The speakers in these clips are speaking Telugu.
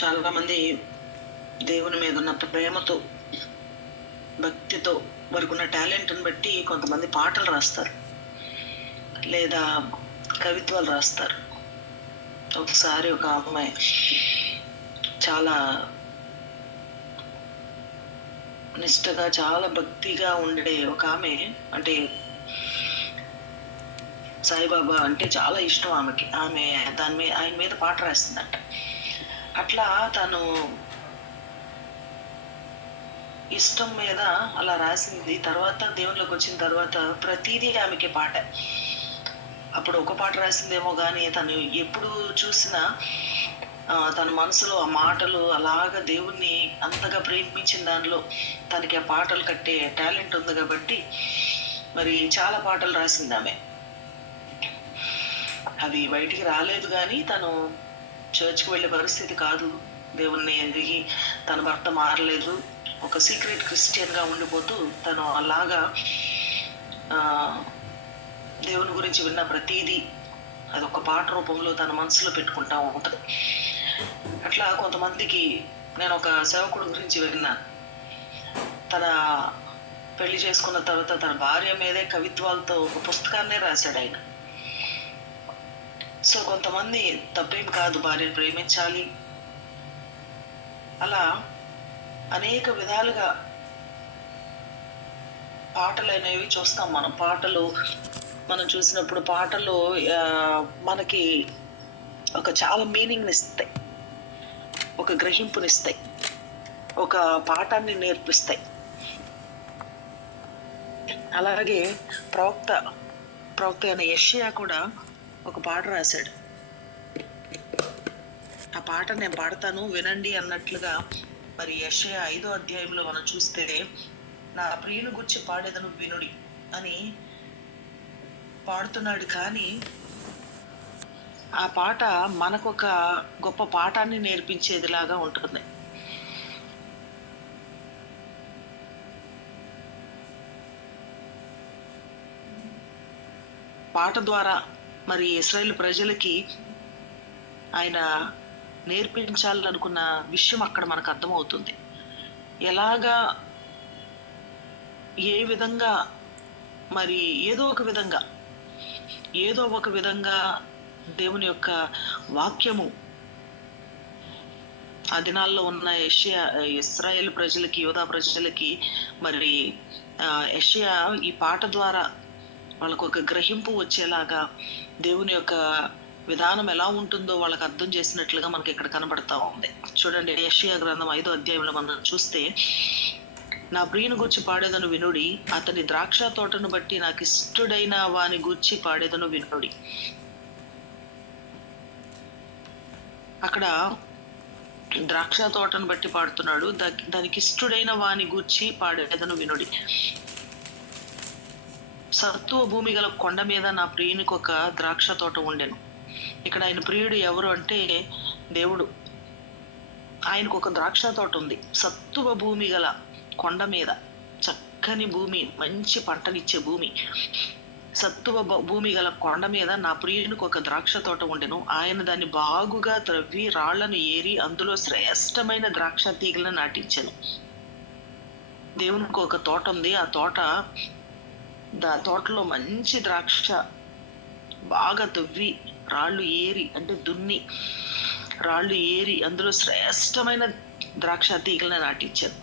చాలా మంది దేవుని మీద ఉన్న ప్రేమతో, భక్తితో వారికున్న టాలెంట్ని బట్టి కొంతమంది పాటలు రాస్తారు, లేదా కవిత్వాలు రాస్తారు. ఒకసారి ఒక అమ్మాయి చాలా నిష్టగా, చాలా భక్తిగా ఉండే ఒక ఆమె, అంటే సాయిబాబా అంటే చాలా ఇష్టం ఆమెకి. ఆమె ఆయన మీద పాట రాసిందంట. అట్లా తను ఇష్టం మీద అలా రాసింది. తర్వాత దేవుళ్ళకి వచ్చిన తర్వాత ప్రతిదీ ఆమెకి పాట. అప్పుడు ఒక పాట రాసిందేమో కానీ తను ఎప్పుడు చూసినా తన మనసులో ఆ మాటలు అలాగా దేవుణ్ణి అంతగా ప్రేమించిన దానిలో తనకి ఆ పాటలు కట్టే టాలెంట్ ఉంది కాబట్టి మరి చాలా పాటలు రాసింది ఆమె. అవి బయటికి రాలేదు, కానీ తను చర్చ్కి వెళ్ళే పరిస్థితి కాదు. దేవుణ్ణి ఎదిగి తన భర్త మారలేదు. ఒక సీక్రెట్ క్రిస్టియన్గా ఉండిపోతూ తను అలాగా దేవుని గురించి విన్న ప్రతీదీ అదొక పాట రూపంలో తన మనసులో పెట్టుకుంటా ఉంటుంది. అట్లా కొంతమందికి నేను ఒక సేవకుడు గురించి విన్నాను. తన పెళ్లి చేసుకున్న తర్వాత తన భార్య మీదే కవిత్వాలతో ఒక పుస్తకాన్నే రాశాడు ఆయన. సో కొంతమంది తప్పేం కాదు, భార్యను ప్రేమించాలి. అలా అనేక విధాలుగా పాటలు అనేవి చూస్తాం మనం. పాటలు మనం చూసినప్పుడు పాటలు మనకి ఒక చాలా మీనింగ్ని ఇస్తాయి, ఒక గ్రహింపునిస్తాయి, ఒక పాఠాన్ని నేర్పిస్తాయి. అలాగే ప్రవక్త అయిన యెషయా కూడా ఒక పాట రాశాడు. ఆ పాట నేను పాడతాను వినండి అన్నట్లుగా. మరి యెషయా 5వ అధ్యాయంలో మనం చూస్తే, నా ప్రియుని గురించి పాడేదను వినుడి అని పాడుతున్నాడు. కానీ ఆ పాట మనకొక గొప్ప పాఠాన్ని నేర్పించేదిలాగా ఉంటుంది. పాట ద్వారా మరి ఇశ్రాయేలు ప్రజలకి ఆయన నేర్పించాలనుకున్న విషయం అక్కడ మనకు అర్థమవుతుంది. ఎలాగా, ఏ విధంగా, మరి ఏదో ఒక విధంగా దేవుని యొక్క వాక్యము ఆ దినాల్లో ఉన్న ఇశ్రాయేలు ప్రజలకి, యూదా ప్రజలకి మరి యెషయా ఈ పాట ద్వారా వాళ్ళకు ఒక గ్రహింపు వచ్చేలాగా దేవుని యొక్క విధానం ఎలా ఉంటుందో వాళ్ళకి అర్థం చేసినట్లుగా మనకి ఇక్కడ కనబడతా ఉంది. చూడండి, యెషయా గ్రంథం 5వ అధ్యాయంలో మనం చూస్తే, నా ప్రియుని గూర్చి పాడేదను వినుడి, అతని ద్రాక్ష తోటను బట్టి నాకు ఇష్టడైన వాని గూర్చి పాడేదను వినుడి. అక్కడ ద్రాక్ష తోటను బట్టి పాడుతున్నాడు. దానికి ఇష్టడైన వాని గూర్చి పాడేదను వినుడి. సత్తువ భూమి గల కొండ మీద నా ప్రియునికి ఒక ద్రాక్ష తోట ఉండెను. ఇక్కడ ఆయన ప్రియుడు ఎవరు అంటే దేవుడు. ఆయనకు ఒక ద్రాక్ష తోట ఉంది. సత్తువ భూమి గల కొండ మీద, చక్కని భూమి, మంచి పంటనిచ్చే భూమి, సత్తువ భూమి గల కొండ మీద నా ప్రియునికి ఒక ద్రాక్ష తోట ఉండెను. ఆయన దాన్ని బాగుగా త్రవ్వి రాళ్లను ఏరి అందులో శ్రేష్టమైన ద్రాక్ష తీగలను నాటించాను. దేవునికి ఒక తోట ఉంది. ఆ తోటలో మంచి ద్రాక్ష బాగా తవ్వి రాళ్ళు ఏరి, అంటే దున్ని రాళ్ళు ఏరి అందులో శ్రేష్టమైన ద్రాక్ష తీగలను నాటించాను.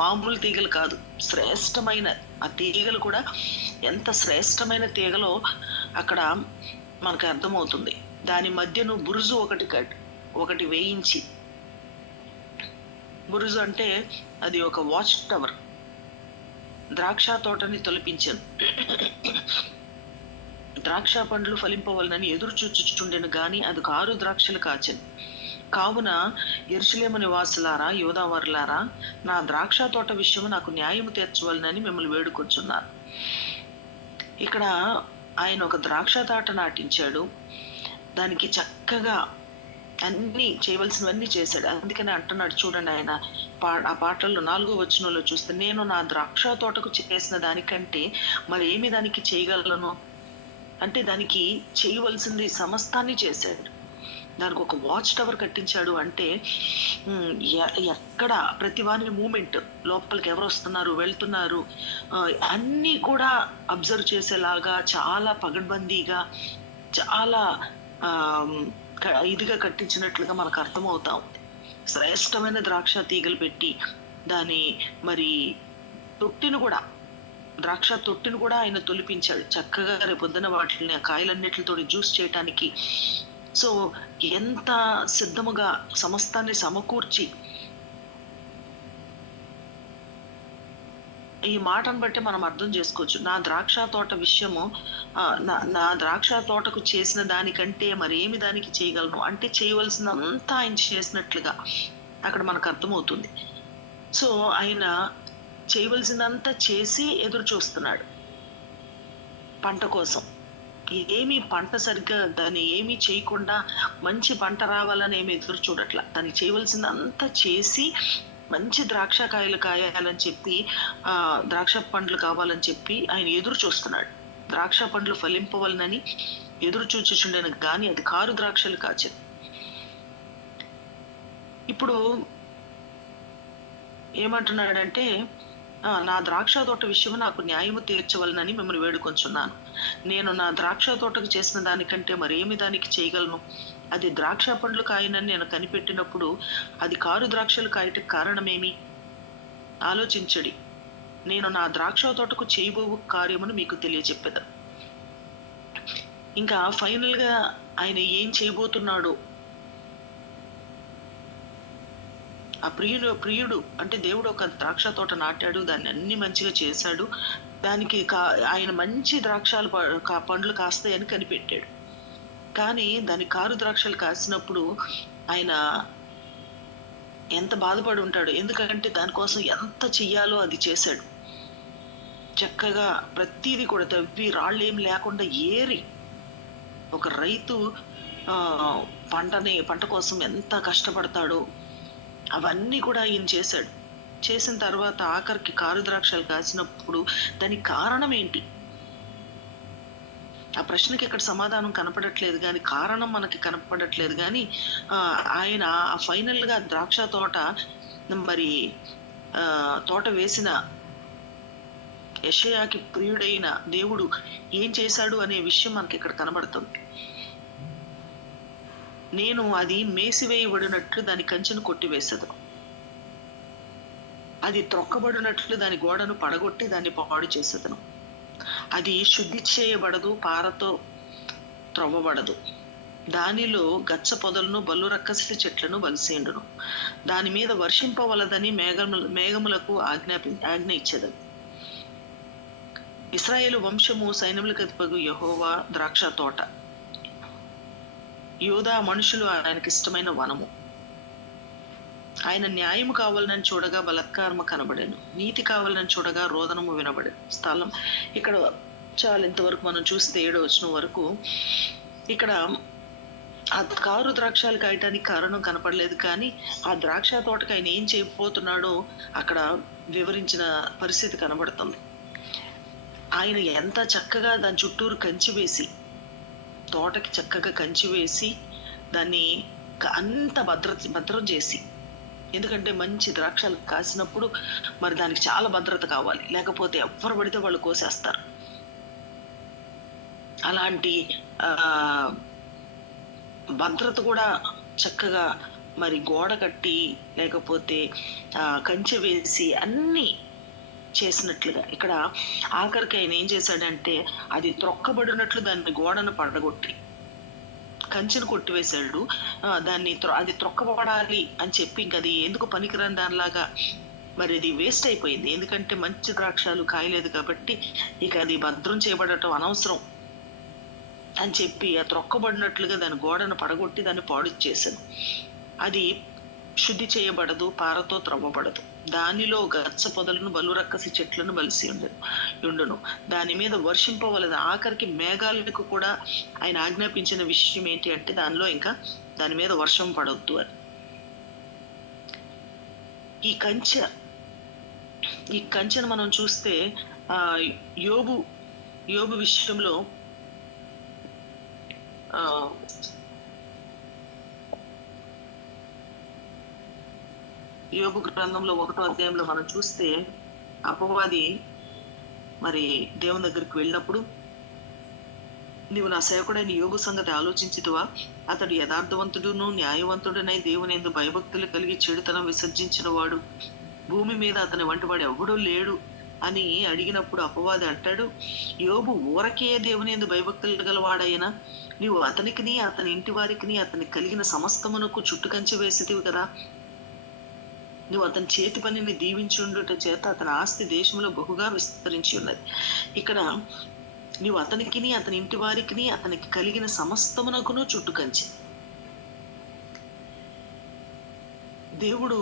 మామూలు తీగలు కాదు, శ్రేష్టమైన ఆ తీగలు కూడా ఎంత శ్రేష్టమైన తీగలో అక్కడ మనకు అర్థమవుతుంది. దాని మధ్యను బురుజు ఒకటి వేయించి, బురుజు అంటే అది ఒక వాచ్ టవర్, ద్రాక్ష తోటని తొలిపించాను. ద్రాక్ష పండ్లు ఫలింపవలనని ఎదురు చూచుచుండెను గాని అది 6 ద్రాక్షలు కాచెను. కావున యెరూషలేము నివాసులారా, యూదావారులారా, నా ద్రాక్ష తోట విషయము నాకు న్యాయము తీర్చవలనని మిమ్మల్ని వేడుకొచ్చున్నాను. ఇక్కడ ఆయన ఒక ద్రాక్ష తోట నాటించాడు. దానికి చక్కగా అన్ని చేయవలసినవన్నీ చేశాడు. అందుకని అంటున్నాడు, చూడండి, ఆయన ఆ పాటల్లో 4వ వచనంలో చూస్తే, నేను నా ద్రాక్ష తోటకు చేసిన దానికంటే మరి ఏమి దానికి చేయగలను అంటే దానికి చేయవలసింది సమస్తాన్ని చేశాడు. దానికి ఒక వాచ్ టవర్ కట్టించాడు అంటే ఎక్కడ ప్రతి వాని మూమెంట్, లోపలికి ఎవరు వస్తున్నారు వెళ్తున్నారు అన్నీ కూడా అబ్జర్వ్ చేసేలాగా చాలా పగడ్బందీగా చాలా ఇదిగా కట్టించినట్లుగా మనకు అర్థమవుతా ఉంది. శ్రేష్టమైన ద్రాక్ష తీగలు పెట్టి దాని మరి తొట్టిని కూడా, ద్రాక్ష తొట్టిని కూడా ఆయన తొలిపించాడు చక్కగా. రేపొద్దున వాటిని కాయలన్నిటితో జ్యూస్ చేయటానికి. సో ఎంత సిద్ధముగా సమస్తాన్ని సమకూర్చి, ఈ మాటను బట్టి మనం అర్థం చేసుకోవచ్చు. నా ద్రాక్ష తోట విషయము నా ద్రాక్ష తోటకు చేసిన దానికంటే మరేమి దానికి చేయగలను అంటే చేయవలసినంతా ఆయన చేసినట్లుగా అక్కడ మనకు అర్థమవుతుంది. సో ఆయన చేయవలసినంత చేసి ఎదురు చూస్తున్నాడు పంట కోసం. ఏమి పంట సరిగ్గా దాన్ని ఏమీ చేయకుండా మంచి పంట రావాలని ఏమి ఎదురు చూడట్లా. దాన్ని చేయవలసినంత చేసి మంచి ద్రాక్ష కాయలు కాయాలని చెప్పి ద్రాక్ష పండ్లు కావాలని చెప్పి ఆయన ఎదురు చూస్తున్నాడు. ద్రాక్ష పండ్లు ఫలింపవలనని ఎదురు చూచుచుండెను గాని అది కారు ద్రాక్షలు కాచదు. ఇప్పుడు ఏమంటున్నాడంటే నా ద్రాక్ష తోట విషయము నాకు న్యాయము తీర్చవలనని మిమ్మల్ని వేడుకొంచున్నాను. నేను నా ద్రాక్ష తోటకు చేసిన దానికంటే మరేమి దానికి చేయగలను? అది ద్రాక్ష పండ్లు కాయనని నేను కనిపెట్టినప్పుడు అది కారు ద్రాక్షలు కాయటకు కారణమేమి? ఆలోచించడి. నేను నా ద్రాక్ష తోటకు చేయబోవు కార్యమును మీకు తెలియజెప్పెదను. ఇంకా ఫైనల్ గా ఆయన ఏం చేయబోతున్నాడు, ఆ ప్రియుడు అంటే దేవుడు ఒక ద్రాక్ష తోట నాటాడు, దాన్ని అన్ని మంచిగా చేశాడు, దానికి ఆయన మంచి ద్రాక్షాలు పండ్లు కాస్తాయని కనిపెట్టాడు. కానీ దాని కారు ద్రాక్షలు కాసినప్పుడు ఆయన ఎంత బాధపడి ఉంటాడు. ఎందుకంటే దానికోసం ఎంత చెయ్యాలో అది చేశాడు. చక్కగా ప్రతిదీ కూడా తవ్వి రాళ్ళు ఏం లేకుండా ఏరి, ఒక రైతు పంట కోసం ఎంత కష్టపడతాడో అవన్నీ కూడా ఈయన చేశాడు. చేసిన తర్వాత ఆఖరికి కారు ద్రాక్షలు కాసినప్పుడు దానికి కారణం ఏంటి? ఆ ప్రశ్నకి ఇక్కడ సమాధానం కనపడట్లేదు, కానీ కారణం మనకి కనపడట్లేదు. కానీ ఆయన ఫైనల్ గా ద్రాక్ష తోట మరి తోట వేసిన యెషయాకి ప్రియుడైన దేవుడు ఏం చేశాడు అనే విషయం మనకి ఇక్కడ కనబడుతుంది. నేను అది మేసివేయబడినట్లు దాని కంచెను కొట్టివేసేదను, అది త్రొక్కబడినట్లు దాని గోడను పడగొట్టి దాన్ని పాడు చేసేదను. అది శుద్ధి చేయబడదు, పారతో త్రవ్వబడదు. దానిలో గచ్చ పొదలను బల్లు రక్కసి చెట్లను బలిసేండును. దాని మీద వర్షింపవలదని మేఘములకు ఆజ్ఞ ఇచ్చేదని. ఇశ్రాయేలు వంశము సైన్యములకు అధిపతి యెహోవా ద్రాక్ష తోట, యోధా మనుషులు ఆయనకి ఇష్టమైన వనము. ఆయన న్యాయము కావాలని చూడగా బలత్కారము కనబడేను, నీతి కావాలని చూడగా రోదనము వినబడేను. స్థలం ఇక్కడ చాలా ఇంతవరకు మనం చూస్తే 7వ వచనం వరకు ఇక్కడ ఆ కారు ద్రాక్షాలు కాయటానికి కారణం కనపడలేదు, కానీ ఆ ద్రాక్ష తోటకి ఆయన ఏం చేయబోతున్నాడో అక్కడ వివరించిన పరిస్థితి కనబడుతుంది. ఆయన ఎంత చక్కగా దాని చుట్టూరు కంచి వేసి, తోటకి చక్కగా కంచి వేసి దాన్ని అంత భద్రం చేసి, ఎందుకంటే మంచి ద్రాక్షలు కాసినప్పుడు మరి దానికి చాలా భద్రత కావాలి, లేకపోతే ఎవరు పడితే వాళ్ళు కోసేస్తారు. అలాంటి భద్రత కూడా చక్కగా మరి గోడ కట్టి లేకపోతే కంచె వేసి అన్ని చేసినట్లుగా ఇక్కడ ఆఖరికి ఆయన ఏం చేశాడంటే అది త్రొక్కబడినట్లు దాన్ని గోడను పడగొట్టి కంచెను కొట్టివేశాడు. అది త్రొక్కబడాలి అని చెప్పి ఇంక అది ఎందుకు పనికిరాని దానిలాగా మరి అది వేస్ట్ అయిపోయింది. ఎందుకంటే మంచి ద్రాక్షాలు కాయలేదు కాబట్టి ఇక అది భద్రం చేయబడటం అనవసరం అని చెప్పి ఆ త్రొక్కబడినట్లుగా దాని గోడను పడగొట్టి దాన్ని పాడు చేశాను. అది శుద్ధి చేయబడదు, పారతో త్రవ్వబడదు. దానిలో గచ్చ పొదలను బలు రక్కసి చెట్లను బలిసి ఉండును. దాని మీద వర్షింపవలదు. ఆఖరికి మేఘాలకు కూడా ఆయన ఆజ్ఞాపించిన విషయం ఏంటి అంటే దానిలో ఇంకా దాని మీద వర్షం పడవద్దు అని. ఈ కంచెను మనం చూస్తే యోబు విషయంలో యోబు గ్రంథంలో 1వ అధ్యాయంలో మనం చూస్తే అపవాది మరి దేవుని దగ్గరికి వెళ్ళినప్పుడు, నీవు నా సేవకుడైన యోబు సంగతి ఆలోచించితివా? అతడు యథార్థవంతుడును న్యాయవంతుడనై దేవుని యందు భయభక్తులు కలిగి చెడుతనం విసర్జించిన వాడు, భూమి మీద అతని వంటి వాడు ఎవడూ లేడు అని అడిగినప్పుడు అపవాది అంటాడు, యోబు ఊరకే దేవుని యందు భయభక్తులు గలవాడైనా నీవు అతనికిని అతని ఇంటి వారికిని అతనికి కలిగిన సమస్తమునకు చుట్టుకంచె వేసితివి కదా. నువ్వు అతని చేతి పనిని దీవించుండుట చేత అతని ఆస్తి దేశంలో బహుగా విస్తరించి ఉన్నది. ఇక్కడ నీవు అతనికిని అతని ఇంటి వారికిని అతనికి కలిగిన సమస్తమునకును చుట్టుకంచె. దేవుడు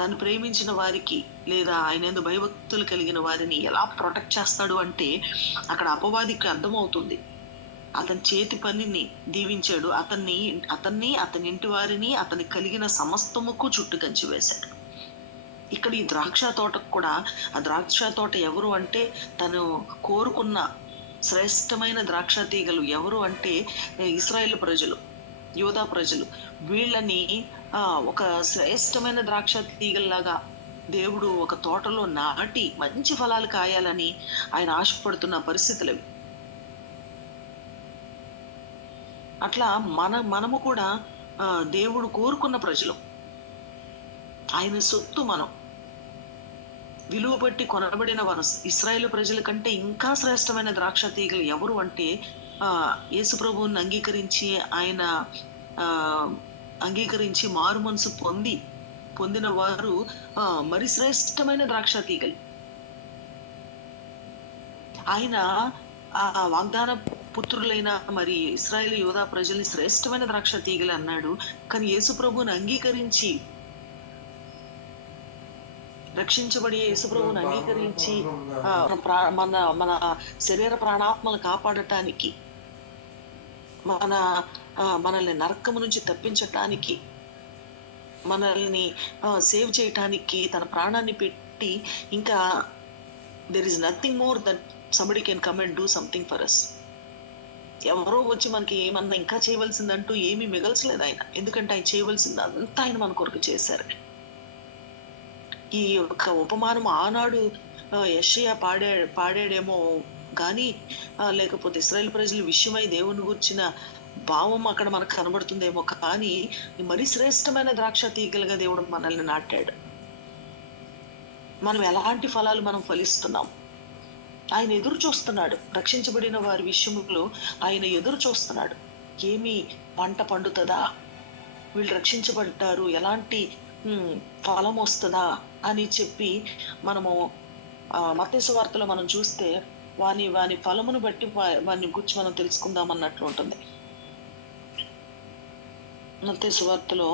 తను ప్రేమించిన వారికి లేదా ఆయన యందు భయభక్తులు కలిగిన వారిని ఎలా ప్రొటెక్ట్ చేస్తాడు అంటే అక్కడ అపవాదికి అర్థమవుతుంది. అతని చేతి పనిని దీవించాడు, అతన్ని అతని ఇంటి వారిని అతనికి కలిగిన సమస్తముకు చుట్టుకంచి వేశాడు. ఇక్కడ ఈ ద్రాక్ష తోటకు కూడా, ఆ ద్రాక్ష తోట ఎవరు అంటే తను కోరుకున్న శ్రేష్టమైన ద్రాక్ష తీగలు ఎవరు అంటే ఇశ్రాయేలు ప్రజలు, యూదా ప్రజలు. వీళ్ళని ఒక శ్రేష్టమైన ద్రాక్ష తీగల్లాగా దేవుడు ఒక తోటలో నాటి మంచి ఫలాలు కాయాలని ఆయన ఆశపడుతున్న పరిస్థితులు అవి. అట్లా మనము కూడా దేవుడు కోరుకున్న ప్రజలు, ఆయన సొత్తు. మనం విలువ బట్టి కొనబడిన వారు. ఇశ్రాయేలు ప్రజల కంటే ఇంకా శ్రేష్టమైన ద్రాక్ష తీగలు ఎవరు అంటే యేసు ప్రభువుని అంగీకరించి మారు మనసు పొందిన వారు మరి శ్రేష్టమైన ద్రాక్ష తీగలు. ఆయన ఆ వాగ్దాన పుత్రులైన మరి ఇశ్రాయేలు యూదా ప్రజల్ని శ్రేష్టమైన ద్రాక్ష తీగలు అన్నాడు. కానీ యేసు ప్రభువుని అంగీకరించి, రక్షించబడి యేసు ప్రభువుని అంగీకరించి మన శరీర ప్రాణాత్మలు కాపాడటానికి, మనల్ని నరకము నుంచి తప్పించటానికి, మనల్ని సేవ్ చేయటానికి తన ప్రాణాన్ని పెట్టి, ఇంకా there is nothing more that somebody can come and do something for us. ఎవరో వచ్చి మనకి ఏమన్నా ఇంకా చేయవలసిందంటూ ఏమీ మిగల్చలేదు ఆయన. ఎందుకంటే ఆయన చేయవలసింది అంతా ఆయన మన కొరకు చేశారు. ఈ యొక్క ఉపమానం ఆనాడు యెషయా పాడాడేమో గాని, లేకపోతే ఇశ్రాయేలు ప్రజల విషయమై దేవుని గురించిన భావం అక్కడ మనకు కనబడుతుందేమో, కానీ మరి శ్రేష్టమైన ద్రాక్ష తీగలుగా దేవుడు మనల్ని నాటాడు. మనం ఎలాంటి ఫలాలు మనం ఫలిస్తున్నాం ఆయన ఎదురు చూస్తున్నాడు. రక్షించబడిన వారి విషయంలో ఆయన ఎదురు చూస్తున్నాడు. ఏమి పంట పండుతుందా, వీళ్ళు రక్షించబడ్డారు, ఎలాంటి ఫలం వస్తుందా అని చెప్పి మనము మత్తయి సువార్తలో మనం చూస్తే వాని ఫలమును బట్టి వాని గురించి మనం తెలుసుకుందాం అన్నట్లు ఉంటుంది. మత్తయి సువార్తలో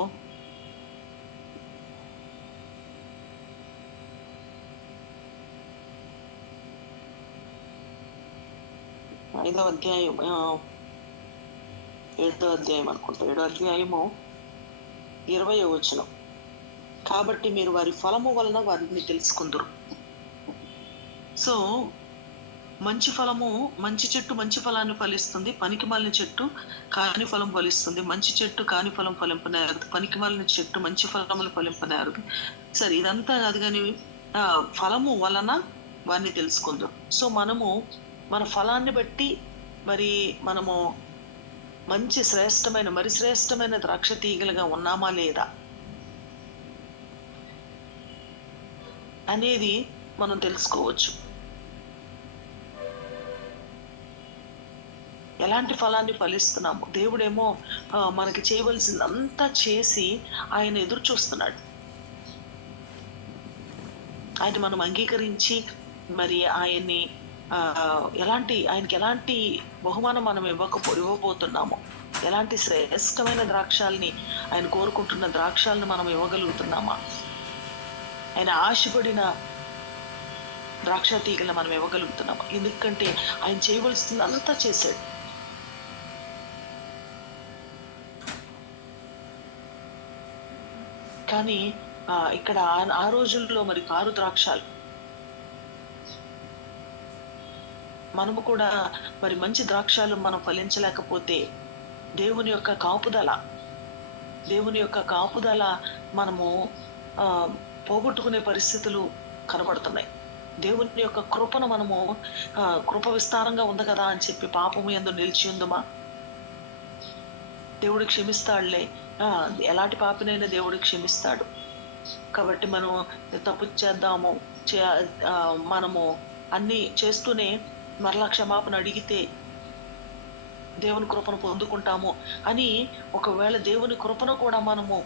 5వ అధ్యాయం 7వ అధ్యాయం అనుకుంటా, 7వ అధ్యాయము 20వ వచనం. కాబట్టి మీరు వారి ఫలము వలన వారిని తెలుసుకుందరు. సో మంచి ఫలము, మంచి చెట్టు మంచి ఫలాన్ని ఫలిస్తుంది, పనికి మాలిన చెట్టు కాని ఫలం ఫలిస్తుంది. మంచి చెట్టు కాని ఫలం ఫలింపనేరదు, పనికి మాలిన చెట్టు మంచి ఫలములు ఫలింపనేరదు. సరే, ఇదంతా కాదు కానీ ఫలము వలన వారిని తెలుసుకుందాం. సో మనము మన ఫలాన్ని బట్టి మరి మనము మంచి మరి శ్రేష్టమైన ద్రాక్ష తీగలుగా ఉన్నామా లేదా అనేది మనం తెలుసుకోవచ్చు. ఎలాంటి ఫలాన్ని ఫలిస్తున్నాము. దేవుడేమో మనకి చేయవలసిందంతా చేసి ఆయన ఎదురు చూస్తున్నాడు. ఆయన మనం అంగీకరించి మరి ఆయన్ని ఆయనకి ఎలాంటి బహుమానం మనం ఇవ్వబోతున్నాము, ఎలాంటి శ్రేష్టమైన ద్రాక్షాలని, ఆయన కోరుకుంటున్న ద్రాక్షాలను మనం ఇవ్వగలుగుతున్నామా, ఆయన ఆశపడిన ద్రాక్ష తీగలను మనం ఇవ్వగలుగుతున్నామా. ఎందుకంటే ఆయన చేయవలసిందంతా చేశాడు. కానీ ఇక్కడ ఆ రోజుల్లో మరి కారు ద్రాక్షాలు, మనము కూడా మరి మంచి ద్రాక్షాలు మనం ఫలించలేకపోతే దేవుని యొక్క కాపుదల, దేవుని యొక్క కాపుదల మనము ఆ పోగొట్టుకునే పరిస్థితులు కనబడుతున్నాయి. దేవుని యొక్క కృపను మనము కృప విస్తారంగా ఉంది కదా అని చెప్పి పాపము యందు నిలిచి ఉందుమా? దేవుడు క్షమిస్తాడులే. ఎలాంటి పాపినైనా దేవుడు క్షమిస్తాడు. కాబట్టి మనం తప్పు చేద్దాము, మనము అన్ని చేస్తూనే మరలా క్షమాపణ అడిగితే దేవుని కృపను పొందుకుంటాము అని, ఒకవేళ దేవుని కృపను కూడా మనము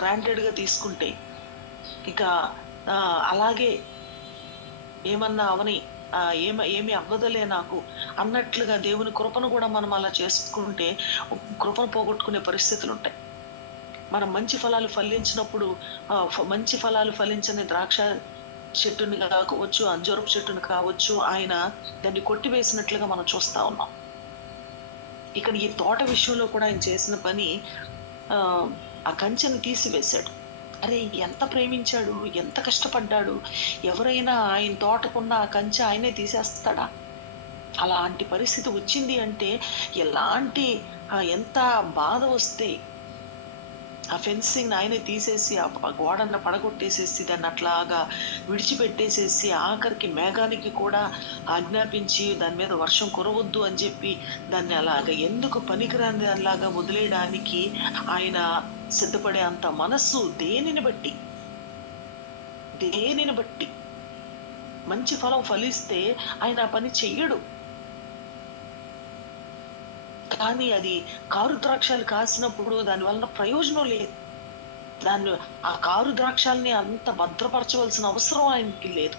గ్రాంటెడ్గా తీసుకుంటే, ఇక అలాగే ఏమన్నా అవని, ఏమి అవ్వదులే నాకు అన్నట్లుగా దేవుని కృపను కూడా మనం అలా చేసుకుంటే కృపను పోగొట్టుకునే పరిస్థితులు ఉంటాయి. మనం మంచి ఫలాలు ఫలించినప్పుడు, మంచి ఫలాలు ఫలించని ద్రాక్ష చెట్టుని కావచ్చు, అంజూరపు చెట్టుని కావచ్చు, ఆయన దాన్ని కొట్టివేసినట్లుగా మనం చూస్తా ఉన్నాం. ఇక్కడ ఈ తోట విషయంలో కూడా ఆయన చేసిన పని, ఆ కంచెను తీసివేశాడు. అరే, ఎంత ప్రేమించాడు, ఎంత కష్టపడ్డాడు. ఎవరైనా ఆయన తోటకున్న ఆ కంచె ఆయనే తీసేస్తాడా? అలాంటి పరిస్థితి వచ్చింది అంటే ఎలాంటి ఎంత బాధ వస్తే ఆ ఫెన్సింగ్ ఆయనే తీసేసి ఆ గోడను పడగొట్టేసేసి దాన్ని అట్లాగా విడిచిపెట్టేసేసి ఆఖరికి మేఘానికి కూడా ఆజ్ఞాపించి దాని మీద వర్షం కురవద్దు అని చెప్పి దాన్ని అలాగా ఎందుకు పనికిరాని దానిలాగా వదిలేయడానికి ఆయన సిద్ధపడే అంత మనస్సు దేనిని బట్టి మంచి ఫలం ఫలిస్తే ఆయన ఆ పని చెయ్యడు. కానీ అది కారు ద్రాక్షాలు కాసినప్పుడు దాని వలన ప్రయోజనం లేదు. ఆ కారు ద్రాక్షాలని అంత భద్రపరచవలసిన అవసరం ఆయనకి లేదు.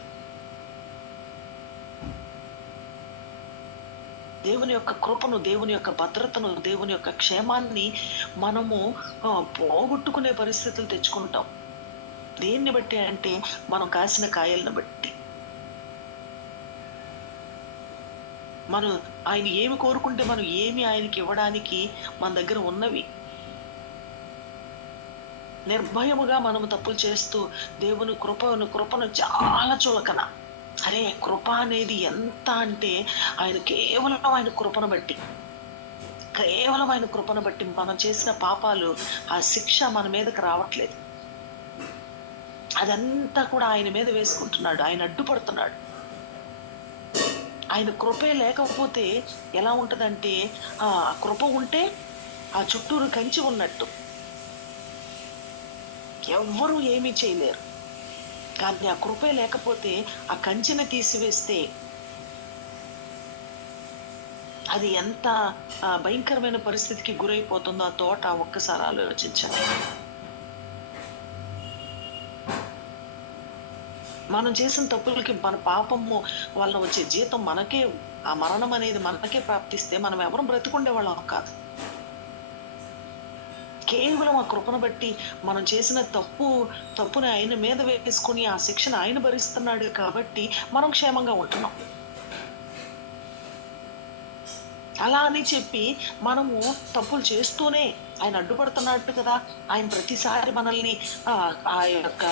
దేవుని యొక్క కృపను, దేవుని యొక్క భద్రతను, దేవుని యొక్క క్షేమాన్ని మనము పోగొట్టుకునే పరిస్థితులు తెచ్చుకుంటాం. దేన్ని బట్టి అంటే మనం కాసిన కాయలను బట్టి. మనం ఆయన ఏమి కోరుకుంటే మనం ఏమి ఆయనకి ఇవ్వడానికి మన దగ్గర ఉన్నవి. నిర్భయముగా మనము తప్పులు చేస్తూ దేవుని కృపను చాలా చులకన. అరే, కృప అనేది ఎంత అంటే ఆయన కేవలం ఆయన కృపను బట్టి మనం చేసిన పాపాలు, ఆ శిక్ష మన మీదకి రావట్లేదు. అదంతా కూడా ఆయన మీద వేసుకుంటున్నాడు. ఆయన అడ్డుపడుతున్నాడు. ఆయన కృపే లేకపోతే ఎలా ఉంటదంటే, ఆ కృప ఉంటే ఆ చుట్టూరు కంచి ఉన్నట్టు, ఎవ్వరూ ఏమీ చేయలేరు. కానీ ఆ కృపే లేకపోతే ఆ కంచెని తీసివేస్తే అది ఎంత భయంకరమైన పరిస్థితికి గురైపోతుందో ఆ తోట ఒక్కసారి ఆలోచించండి. మనం చేసిన తప్పులకి, మన పాపము వల్ల వచ్చే జీతం మనకే, ఆ మరణం అనేది మనకే ప్రాప్తిస్తే మనం ఎవరు బ్రతికుండే వాళ్ళం కాదు. కేవలం ఆ కృపను బట్టి మనం చేసిన తప్పుని ఆయన మీద వేసుకుని ఆ శిక్షను ఆయన భరిస్తున్నాడు కాబట్టి మనం క్షేమంగా ఉంటున్నాం. అలా అని చెప్పి మనము తప్పులు చేస్తూనే ఆయన అడ్డుపడుతున్నట్టు కదా, ఆయన ప్రతిసారి మనల్ని ఆ యొక్క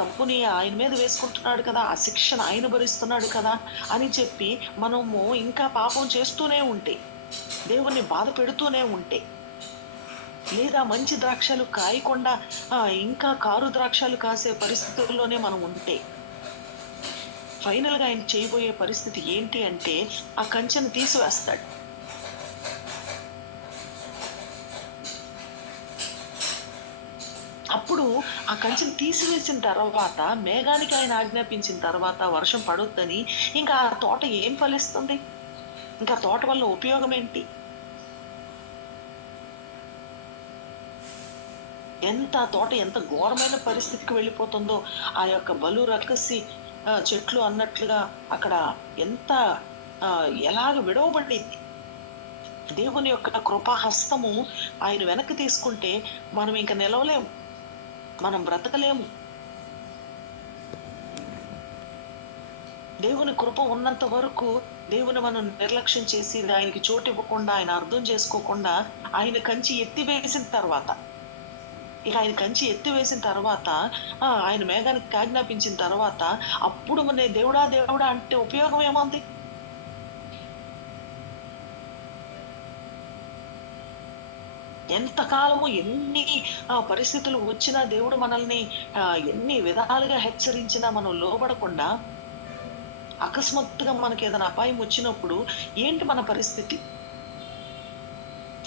తప్పుని ఆయన మీద వేసుకుంటున్నాడు కదా, ఆ శిక్షను ఆయన భరిస్తున్నాడు కదా అని చెప్పి మనము ఇంకా పాపం చేస్తూనే ఉంటే, దేవుణ్ణి బాధ పెడుతూనే ఉంటే, లేదా మంచి ద్రాక్షలు కాయకుండా ఇంకా కారు ద్రాక్షలు కాసే పరిస్థితుల్లోనే మనం ఉంటే, ఫైనల్గా ఆయన చేయబోయే పరిస్థితి ఏంటి అంటే ఆ కంచెను తీసివేస్తాడు. అప్పుడు ఆ కంచెను తీసివేసిన తర్వాత, మేఘానికి ఆయన ఆజ్ఞాపించిన తర్వాత వర్షం పడొద్దని, ఇంకా ఆ తోట ఏం ఫలిస్తుంది? ఇంకా తోట వల్ల ఉపయోగం ఏంటి? తోట ఎంత ఘోరమైన పరిస్థితికి వెళ్ళిపోతుందో, ఆ యొక్క బలు రక్కసి చెట్లు అన్నట్లుగా అక్కడ ఎంత ఎలాగ విడవబడింది. దేవుని యొక్క కృపాహస్తము ఆయన వెనక్కి తీసుకుంటే మనం ఇంకా నిలవలేము, మనం బ్రతకలేము. దేవుని కృప ఉన్నంత వరకు దేవుని మనం నిర్లక్ష్యం చేసి ఆయనకి చోటు ఇవ్వకుండా, ఆయన అర్థం చేసుకోకుండా ఆయన కంచి ఎత్తివేసిన తర్వాత, ఇక ఆయన కంచి ఎత్తివేసిన తర్వాత, ఆయన మేఘానికి ఆజ్ఞాపించిన తర్వాత, అప్పుడు మన దేవుడా దేవుడా అంటే ఉపయోగం ఏముంది? ఎంతకాలము ఎన్ని పరిస్థితులు వచ్చినా దేవుడు మనల్ని ఎన్ని విధాలుగా హెచ్చరించినా మనం లోబడకుండా అకస్మాత్తుగా మనకి ఏదైనా అపాయం వచ్చినప్పుడు ఏంటి మన పరిస్థితి?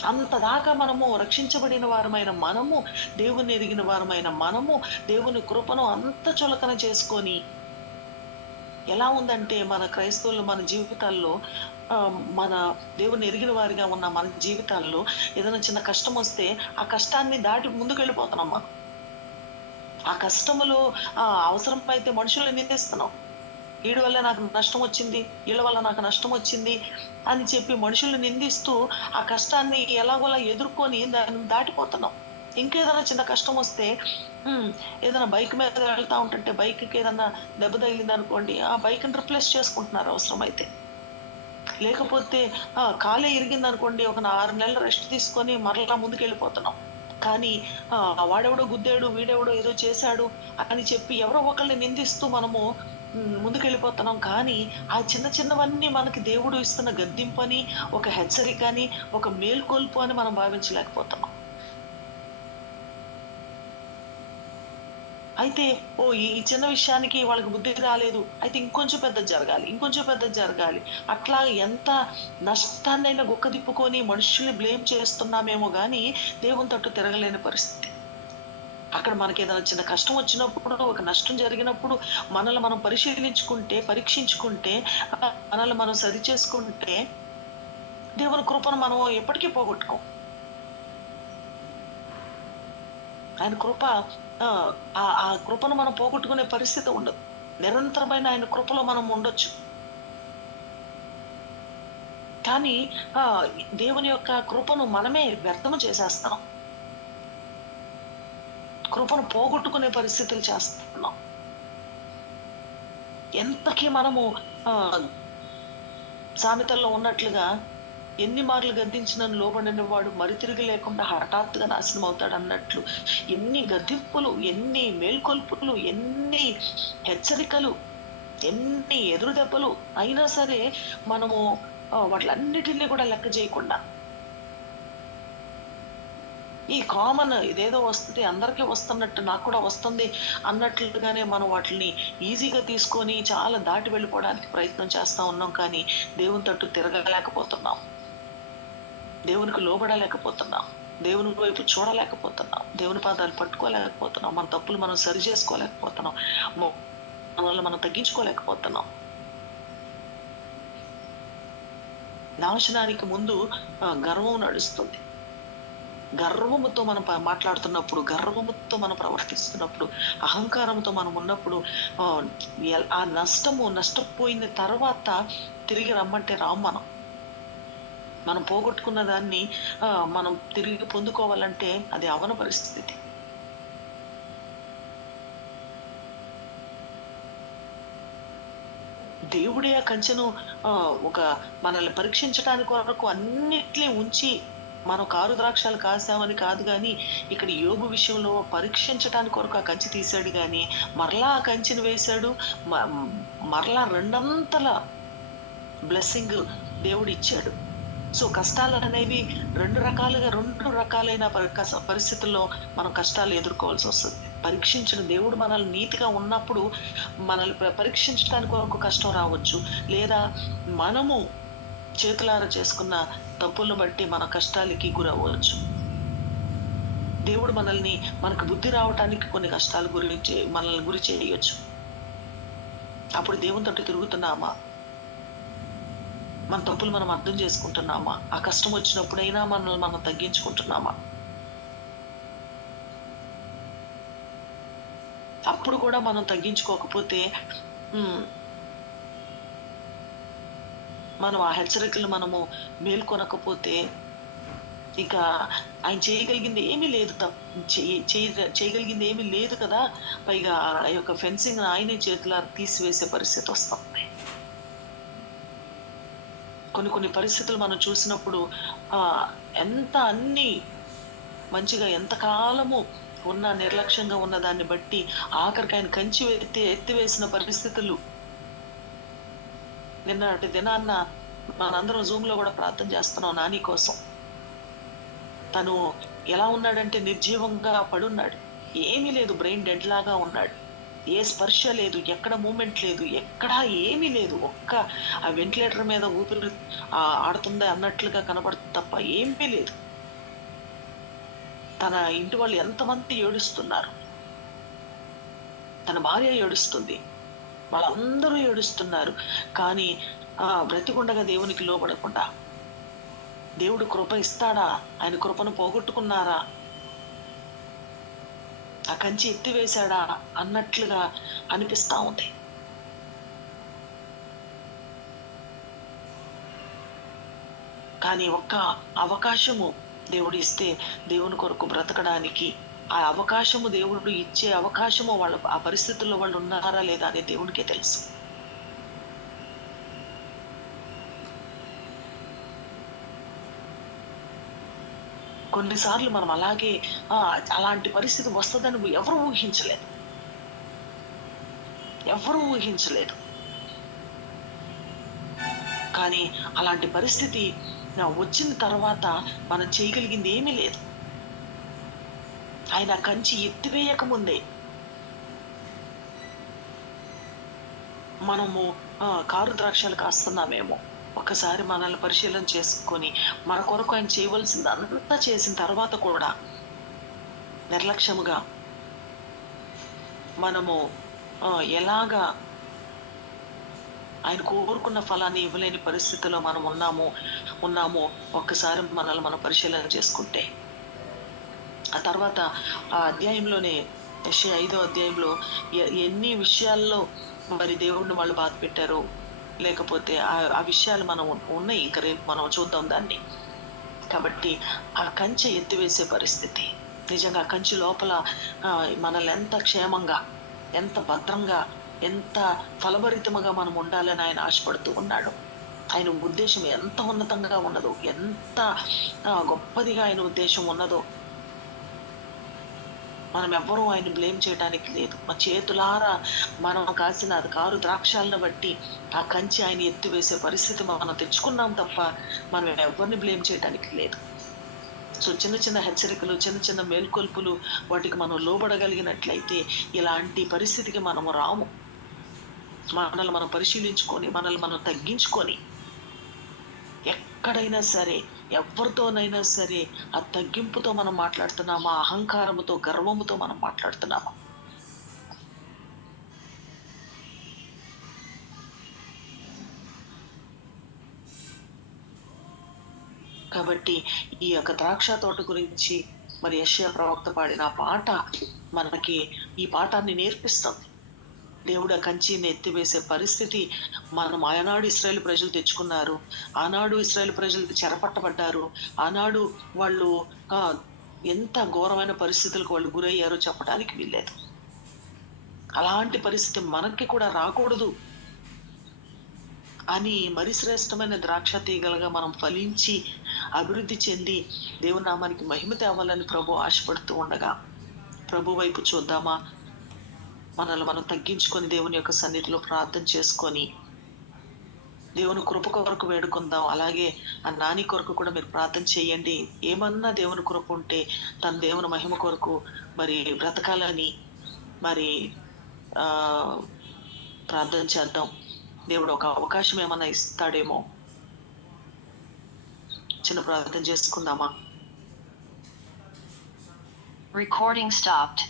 అంతదాకా మనము రక్షించబడిన వారమైన మనము, దేవుని ఎరిగిన వారమైన మనము, దేవుని కృపను అంత చులకన చేసుకొని ఎలా ఉందంటే మన క్రైస్తవులు మన జీవితాల్లో మన దేవుని ఎరిగిన వారిగా ఉన్న మన జీవితాల్లో ఏదైనా చిన్న కష్టం వస్తే ఆ కష్టాన్ని దాటి ముందుకు వెళ్ళిపోతున్నాం మనం. ఆ కష్టములో అవసరం అయితే మనుషుల్ని నిందిస్తున్నాం. వీడి వల్ల నాకు నష్టం వచ్చింది, వీళ్ళ వల్ల నాకు నష్టం వచ్చింది అని చెప్పి మనుషుల్ని నిందిస్తూ ఆ కష్టాన్ని ఎలాగోలా ఎదుర్కొని దాన్ని దాటిపోతున్నాం. ఇంకేదైనా చిన్న కష్టం వస్తే ఏదైనా బైక్ మీద వెళ్తా ఉంటుంటే బైక్కి ఏదన్నా దెబ్బ తగిలింది అనుకోండి, ఆ బైక్ని రిప్లేస్ చేసుకుంటున్నారు అవసరమైతే. లేకపోతే కాలే ఇరిగింది అనుకోండి, ఒక 6 నెలలు రెస్ట్ తీసుకొని మరలా ముందుకు వెళ్ళిపోతున్నాం. కానీ వాడెవడో గుద్దాడు, వీడెవడో ఏదో చేశాడు అని చెప్పి ఎవరో ఒకళ్ళని నిందిస్తూ మనము ముందుకెళ్ళిపోతున్నాం. కానీ ఆ చిన్న చిన్నవన్నీ మనకి దేవుడు ఇస్తున్న గద్దింపని, ఒక హెచ్చరికని, ఒక మేల్కొల్పు అని మనం భావించలేకపోతున్నాం. అయితే ఈ చిన్న విషయానికి వాళ్ళకి బుద్ధి రాలేదు, అయితే ఇంకొంచెం పెద్దది జరగాలి, ఇంకొంచెం పెద్దది జరగాలి. అట్లా ఎంత నష్టాన్నైనా గుక్కదిప్పుకొని మనుషుల్ని బ్లేమ్ చేస్తున్నామేమో కానీ దేవుని తట్టు తిరగలేని పరిస్థితి. అక్కడ మనకి ఏదైనా చిన్న కష్టం వచ్చినప్పుడు, ఒక నష్టం జరిగినప్పుడు మనల్ని మనం పరిశీలించుకుంటే, పరీక్షించుకుంటే, మనల్ని మనం సరి చేసుకుంటే దేవుని కృపను మనం ఎప్పటికీ పోగొట్టుకోం. ఆయన కృప ఆ కృపను మనం పోగొట్టుకునే పరిస్థితి ఉండదు. నిరంతరమైన ఆయన కృపలో మనం ఉండొచ్చు. కానీ దేవుని యొక్క కృపను మనమే వ్యర్థము చేసేస్తున్నాం. కృపను పోగొట్టుకునే పరిస్థితులు చేస్తున్నాం. ఎంతకీ మనము సామెతల్లో ఉన్నట్లుగా ఎన్ని మార్లు గద్దించిన లోబడిన వాడు మరితిరిగి లేకుండా హఠాత్తుగా నాశనం అవుతాడు అన్నట్లు ఎన్ని గద్దింపులు, ఎన్ని మేల్కొల్పులు, ఎన్ని హెచ్చరికలు, ఎన్ని ఎదురు దెబ్బలు అయినా సరే మనము వాటిలన్నిటినీ కూడా లెక్క చేయకుండా ఈ కామన్ ఇదేదో వస్తుంది, అందరికీ వస్తున్నట్టు నాకు కూడా వస్తుంది అన్నట్లుగానే మనం వాటిని ఈజీగా తీసుకొని చాలా దాటి వెళ్ళిపోవడానికి ప్రయత్నం చేస్తూ ఉన్నాం. కానీ దేవుని తట్టు తిరగలేకపోతున్నాం, దేవునికి లోబడలేకపోతున్నాం, దేవుని వైపు చూడలేకపోతున్నాం, దేవుని పాదాలు పట్టుకోలేకపోతున్నాం, మన తప్పులు మనం సరి చేసుకోలేకపోతున్నాం, మనల్ని మనం తగ్గించుకోలేకపోతున్నాం. నాశనానికి ముందు గర్వం నడుస్తుంది. గర్వముతో మనం మాట్లాడుతున్నప్పుడు, గర్వముతో మనం ప్రవర్తిస్తున్నప్పుడు, అహంకారంతో మనం ఉన్నప్పుడు ఆ నష్టపోయిన తర్వాత తిరిగి రమ్మంటే రాం. మనం పోగొట్టుకున్న దాన్ని మనం తిరిగి పొందుకోవాలంటే అది అవన పరిస్థితి. దేవుడే ఆ కంచెను ఒక మనల్ని పరీక్షించడానికి వరకు అన్నిట్లే ఉంచి మనం కారు ద్రాక్షాలు కాసామని కాదు, కానీ ఇక్కడ యోబు విషయంలో పరీక్షించడానికి వరకు ఆ కంచి తీశాడు, కానీ మరలా ఆ కంచెను వేశాడు, మరలా రెండంతల బ్లెస్సింగ్ దేవుడు ఇచ్చాడు. సో కష్టాలు అనేవి రెండు రకాలైన పరిస్థితుల్లో మనం కష్టాలు ఎదుర్కోవాల్సి వస్తుంది. పరీక్షించిన దేవుడు మనల్ని నీతిగా ఉన్నప్పుడు మనల్ని పరీక్షించడానికి వరకు కష్టం రావచ్చు, లేదా మనము చేతులారా చేసుకున్న తప్పులను బట్టి మన కష్టాలకి గురవ్వచ్చు. దేవుడు మనకు బుద్ధి రావటానికి కొన్ని కష్టాలు మనల్ని గురి చేయవచ్చు. అప్పుడు దేవుని తట్టు తిరుగుతున్నామా? మన తప్పులు మనం అర్థం చేసుకుంటున్నామా? ఆ కష్టం వచ్చినప్పుడైనా మనల్ని మనం తగ్గించుకుంటున్నామా? అప్పుడు కూడా మనం తగ్గించుకోకపోతే మనం ఆ హెచ్చరికలు మనము మేల్కొనకపోతే ఇక ఆయన చేయగలిగింది ఏమీ లేదు, చేయగలిగింది ఏమీ లేదు కదా. పైగా ఆ యొక్క ఫెన్సింగ్ ఆయనే చేతులారా తీసివేసే పరిస్థితి వస్తుంది. కొన్ని పరిస్థితులు మనం చూసినప్పుడు ఎంత అన్ని మంచిగా ఎంతకాలము ఉన్న నిర్లక్ష్యంగా ఉన్న దాన్ని బట్టి ఆఖరికి ఆయన కంచి ఎత్తివేసిన పరిస్థితులు. నిన్నటి దినాన్న మనందరం జూమ్ లో కూడా ప్రార్థన చేస్తున్నాం నాని కోసం. తను ఎలా ఉన్నాడంటే నిర్జీవంగా పడున్నాడు, ఏమీ లేదు, బ్రెయిన్ డెడ్ లాగా ఉన్నాడు, ఏ స్పర్శ లేదు, ఎక్కడ మూమెంట్ లేదు, ఎక్కడా ఏమీ లేదు, ఒక్క ఆ వెంటిలేటర్ మీద ఊపిరి ఆడుతుందా అన్నట్లుగా కనబడుతుంది తప్ప ఏమీ లేదు. తన ఇంటి వాళ్ళు ఎంతమంది ఏడుస్తున్నారు, తన భార్య ఏడుస్తుంది, వాళ్ళందరూ ఏడుస్తున్నారు. కానీ బ్రతికుండగా దేవునికి లోబడకుండా దేవుడు కృప ఇస్తాడా? ఆయన కృపను పోగొట్టుకున్నారా? ఆ కంచి ఎత్తివేశాడా అన్నట్లుగా అనిపిస్తా ఉంది. కానీ ఒక్క అవకాశము దేవుడు ఇస్తే దేవుని కొరకు బ్రతకడానికి, ఆ అవకాశము దేవుడు ఇచ్చే అవకాశము వాళ్ళ ఆ పరిస్థితుల్లో వాళ్ళు ఉన్నారా లేదా అనేది దేవునికే తెలుసు. కొన్నిసార్లు మనం అలాగే అలాంటి పరిస్థితి వస్తుందని ఎవరు ఊహించలేదు. కానీ అలాంటి పరిస్థితి వచ్చిన తర్వాత మనం చేయగలిగింది ఏమీ లేదు. ఆయన కంచి ఎత్తివేయక ముందే మనము కారు ద్రాక్షలు కాస్తున్నామేమో. ఒక్కసారి మనల్ని పరిశీలన చేసుకొని మన కొరకు ఆయన చేయవలసింది అంతా చేసిన తర్వాత కూడా నిర్లక్ష్యముగా మనము ఎలాగా ఆయన కోరుకున్న ఫలాన్ని ఇవ్వలేని పరిస్థితిలో మనం ఉన్నామో ఒక్కసారి మనల్ని మనం పరిశీలన చేసుకుంటే, ఆ తర్వాత ఆ అధ్యాయంలోనే యెషయా 5వ అధ్యాయంలో ఎన్ని విషయాల్లో మరి దేవుడిని వాళ్ళు బాధ పెట్టారు, లేకపోతే ఆ విషయాలు మనం ఉన్నాయి. ఇంకా రేపు మనం చూద్దాం దాన్ని. కాబట్టి ఆ కంచె ఎత్తివేసే పరిస్థితి, నిజంగా ఆ కంచె లోపల మనల్ని ఎంత క్షేమంగా, ఎంత భద్రంగా, ఎంత ఫలభరితముగా మనం ఉండాలని ఆయన ఆశపడుతూ ఉన్నాడు. ఆయన ఉద్దేశం ఎంత ఉన్నతంగా ఉన్నదో, ఎంత గొప్పదిగా ఆయన ఉద్దేశం ఉన్నదో మనం ఎవ్వరూ ఆయన బ్లేమ్ చేయడానికి లేదు. మా చేతులారా మనం కాసిన కారు ద్రాక్షాలను బట్టి ఆ కంచి ఆయన ఎత్తివేసే పరిస్థితి మనం తెచ్చుకున్నాం తప్ప మనం ఎవరిని బ్లేమ్ చేయడానికి లేదు. సో చిన్న చిన్న హెచ్చరికలు, చిన్న చిన్న మేల్కొల్పులు, వాటికి మనం లోబడగలిగినట్లయితే ఇలాంటి పరిస్థితికి మనము రాము. మనల్ని మనం పరిశీలించుకొని, మనల్ని మనం తగ్గించుకొని, ఎక్కడైనా సరే ఎవరితోనైనా సరే ఆ తగ్గింపుతో మనం మాట్లాడుతున్నామా, అహంకారముతో, గర్వముతో మనం మాట్లాడుతున్నామా? కాబట్టి ఈ యొక్క ద్రాక్ష తోట గురించి మరి యెషయా ప్రవక్త పాడిన పాట మనకి ఈ పాఠాన్ని నేర్పిస్తుంది. దేవుడు ఆ కంచిని ఎత్తివేసే పరిస్థితి మనం ఆనాడు ఇశ్రాయేలు ప్రజలు తెచ్చుకున్నారు. ఆనాడు ఇశ్రాయేలు ప్రజలు చెరపట్టబడ్డారు. ఆనాడు వాళ్ళు ఎంత ఘోరమైన పరిస్థితులకు వాళ్ళు గురయ్యారో చెప్పడానికి వీల్లేదు. అలాంటి పరిస్థితి మనకి కూడా రాకూడదు అని మరి శ్రేష్టమైన ద్రాక్ష తీగలుగా మనం ఫలించి అభివృద్ధి చెంది దేవుని నామానికి మహిమ తేవాలని ప్రభు ఆశపడుతూ ఉండగా, ప్రభు వైపు చూద్దామా? మనల్ని మనం తగ్గించుకొని దేవుని యొక్క సన్నిధిలో ప్రార్థన చేసుకొని దేవుని కృప కొరకు వేడుకుందాం. అలాగే ఆ నాని కొరకు కూడా మీరు ప్రార్థన చేయండి. ఏమన్నా దేవుని కృప ఉంటే తన దేవుని మహిమ కొరకు మరి బ్రతకాలని మరి ప్రార్థన చేద్దాం. దేవుడు ఒక అవకాశం ఏమన్నా ఇస్తాడేమో. చిన్న ప్రార్థన చేసుకుందామా? Recording stopped.